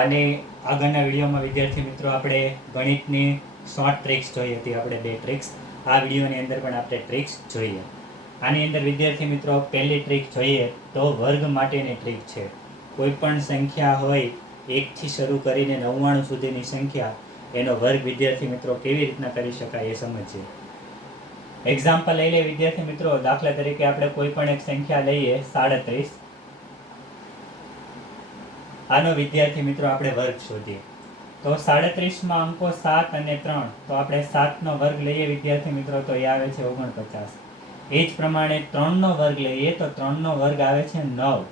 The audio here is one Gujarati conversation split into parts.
અને આગળના વિડીયોમાં વિદ્યાર્થી મિત્રો આપણે ગણિતની શોર્ટ ટ્રિક્સ જોઈ હતી, આપણે 2 ટ્રિક્સ. આ વિડીયોની અંદર પણ આપણે ટ્રિક્સ જોઈએ. આની અંદર વિદ્યાર્થી મિત્રો પહેલી ટ્રિક જોઈએ તો વર્ગ માટેની ટ્રીક છે. કોઈ પણ સંખ્યા હોય 1 થી શરૂ કરીને 99 સુધીની સંખ્યા, એનો વર્ગ વિદ્યાર્થી મિત્રો કેવી રીતના કરી શકાય એ સમજીએ. એક્ઝામ્પલ લઈ લે વિદ્યાર્થી મિત્રો. દાખલા તરીકે આપણે કોઈ પણ એક સંખ્યા લઈએ 37. આનો વિદ્યાર્થી મિત્રો આપણે વર્ગ શોધીએ. તો 37માં અંકો 7 અને 3, તો આપણે 7નો વર્ગ લઈએ વિદ્યાર્થી મિત્રો, તો એ આવે છે 49. એ જ પ્રમાણે 3નો વર્ગ લઈએ તો 3નો વર્ગ આવે છે 9.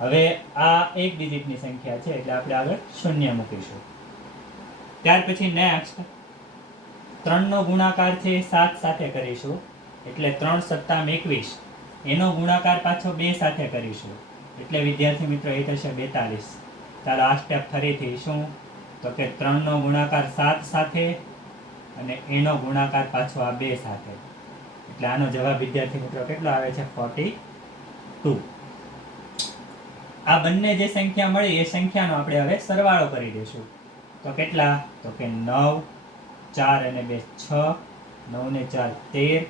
હવે આ એક ડિજિટની સંખ્યા છે એટલે આપણે આગળ 0 મૂકીશું. ત્યાર પછી નેક્સ્ટ 3નો ગુણાકાર છે 7 સાથે કરીશું, એટલે 3 × 7 = 21. એનો ગુણાકાર પાછો 2 સાથે કરીશું, એટલે વિદ્યાર્થી મિત્રો એ થશે 42. ચાલો આ સ્ટેપ ફરીથી શું, તો કે 3નો ગુણાકાર 7 સાથે અને એનો ગુણાકાર પાછો આ 2 સાથે, એટલે આનો જવાબ વિદ્યાર્થી મિત્રો કેટલો આવે છે? 42. આ બંને જે સંખ્યા મળી એ સંખ્યાનો આપણે હવે સરવાળો કરી દઈશું. તો કેટલા? તો કે 9, 4 અને 2 6, 9 ને 4 13,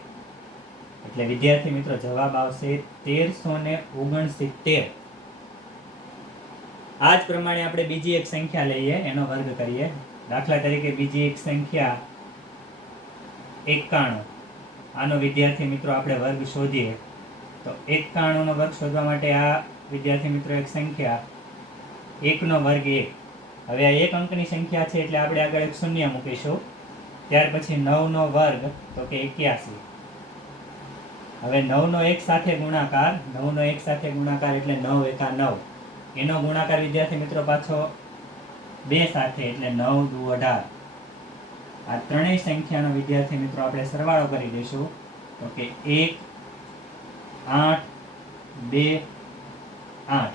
એટલે વિદ્યાર્થી મિત્રો જવાબ આવશે 1369. આ જ પ્રમાણે આપણે બીજી એક સંખ્યા લઈએ, એનો વર્ગ કરીએ. દાખલા તરીકે બીજી એક સંખ્યા 91. આનો વિદ્યાર્થી મિત્રો આપણે વર્ગ શોધીએ. તો 91 નો વર્ગ શોધવા માટે આ વિદ્યાર્થી મિત્રો એક સંખ્યા 1 નો વર્ગ 1. હવે આ એક અંકની સંખ્યા છે એટલે આપણે આગળ એક 0 મૂકીશું. ત્યાર પછી 9 નો વર્ગ, તો કે 81. હવે 9 નો 1 સાથે ગુણાકાર, 9 નો 1 સાથે ગુણાકાર એટલે 9 × 9. એનો ગુણાકાર વિદ્યાર્થી મિત્રો પાછો 2 સાથે, એટલે 9 × 2 = 18. આ ત્રણેય સંખ્યાનો વિદ્યાર્થી મિત્રો આપણે સરવાળો કરી દઈશું. તો કે 1, 8, 2, 8.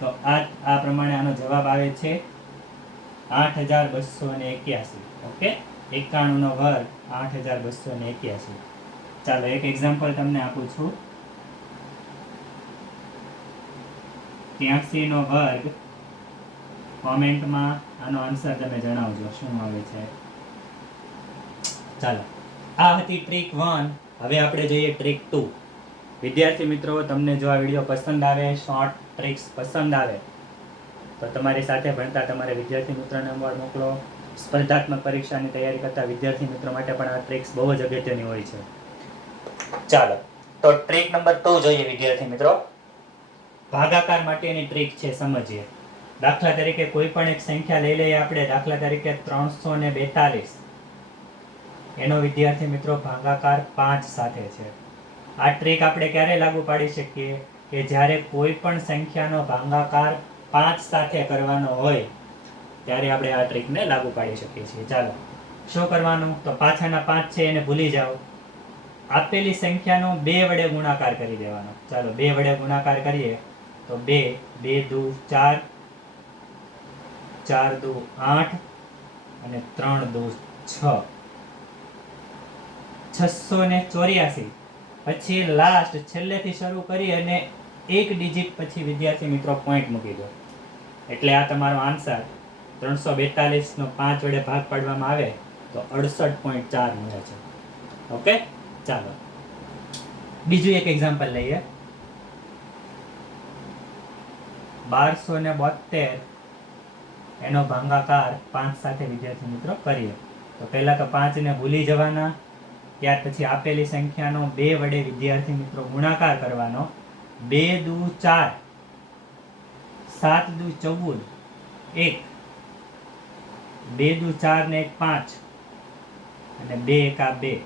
તો આ પ્રમાણે આનો જવાબ આવે છે 8281. ઓકે, 91 નો વર્ગ 8281. ચાલો એક એક્ઝામ્પલ તમને આપું છું. 83 નો વર્ગ. કોમેન્ટમાં આનો આન્સર તમે જણાવજો શું આવે છે. ચાલો, આ હતી ટ્રીક 1. હવે આપણે જોઈએ ટ્રીક 2. વિદ્યાર્થી મિત્રો, તમને જો આ વિડીયો પસંદ આવે, શોર્ટ ટ્રિક્સ પસંદ આવે, તો તમારી સાથે ભણતા તમારે વિદ્યાર્થી મિત્રોને નંબર મોકલો. સ્પર્ધાત્મક પરીક્ષાની તૈયારી કરતા વિદ્યાર્થી મિત્રો માટે પણ આ ટ્રિક્સ બહુ જ અગત્યની હોય છે. ચાલો, તો ટ્રીક નંબર 2 જોઈએ વિદ્યાર્થી મિત્રો. ભાગાકાર માટેની ટ્રીક છે, સમજીએ. દાખલા તરીકે કોઈ પણ એક સંખ્યા લઈ લઈએ આપણે. દાખલા તરીકે 342. એનો વિદ્યાર્થી મિત્રો ભાગાકાર 5 સાથે છે. આ ટ્રીક આપણે ક્યારે લાગુ પાડી શકીએ? કે જ્યારે કોઈ પણ સંખ્યાનો ભાગાકાર 5 સાથે કરવાનો હોય ત્યારે આપણે આ ટ્રીકને લાગુ પાડી શકીએ છીએ. ચાલો, શું કરવાનું? તો પાછળના 5 છે એને ભૂલી જાઓ. આપેલી સંખ્યાનો 2 વડે ગુણાકાર કરી દેવાનો. ચાલો 2 વડે ગુણાકાર કરીએ તો 2, 2 × 2 = 4, 4 × 2 = 8 અને 3 × 2 = 6. 684. પછી લાસ્ટ છેલ્લેથી શરૂ કરી અને એક ડિજિટ પછી વિદ્યાર્થી મિત્રો પોઈન્ટ મૂકી દો, એટલે આ તમારો આન્સર. 342 નો 5 વડે ભાગ પાડવામાં આવે તો 68.4 મળે છે. ઓકે, ચાલો બીજું એક એક્ઝામ્પલ લઈએ. 1272. એનો ભાગાકાર 5 સાથે વિદ્યાર્થી મિત્રો કરીએ. તો પહેલા તો 5 ને ભૂલી જવાના. ત્યાર પછી આપેલી સંખ્યાનો 2 વડે વિદ્યાર્થી મિત્રો ગુણાકાર કરવાનો. 2 × 2 = 4, 7 × 2 = 14, 1, 2 × 4 ને 1 = 5 અને 2 × 1 = 2.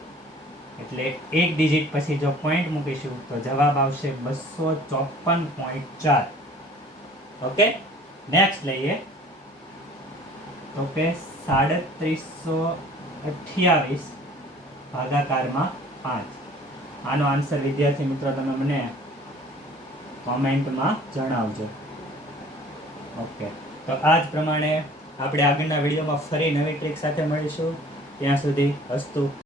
એટલે એક ડિજિટ પછી જો પોઈન્ટ મૂકીશું તો જવાબ આવશે 254.4. ઓકે, નેક્સ્ટ લઈએ. તો કે 3728 ભાગાકારમાં 5. આનો આન્સર વિદ્યાર્થી મિત્રો તમે મને કોમેન્ટમાં જણાવજો. ઓકે, તો આ જ પ્રમાણે આપણે આગળના વિડીયોમાં ફરી નવી ટ્રીક સાથે મળીશું. ત્યાં સુધી અસ્તુ.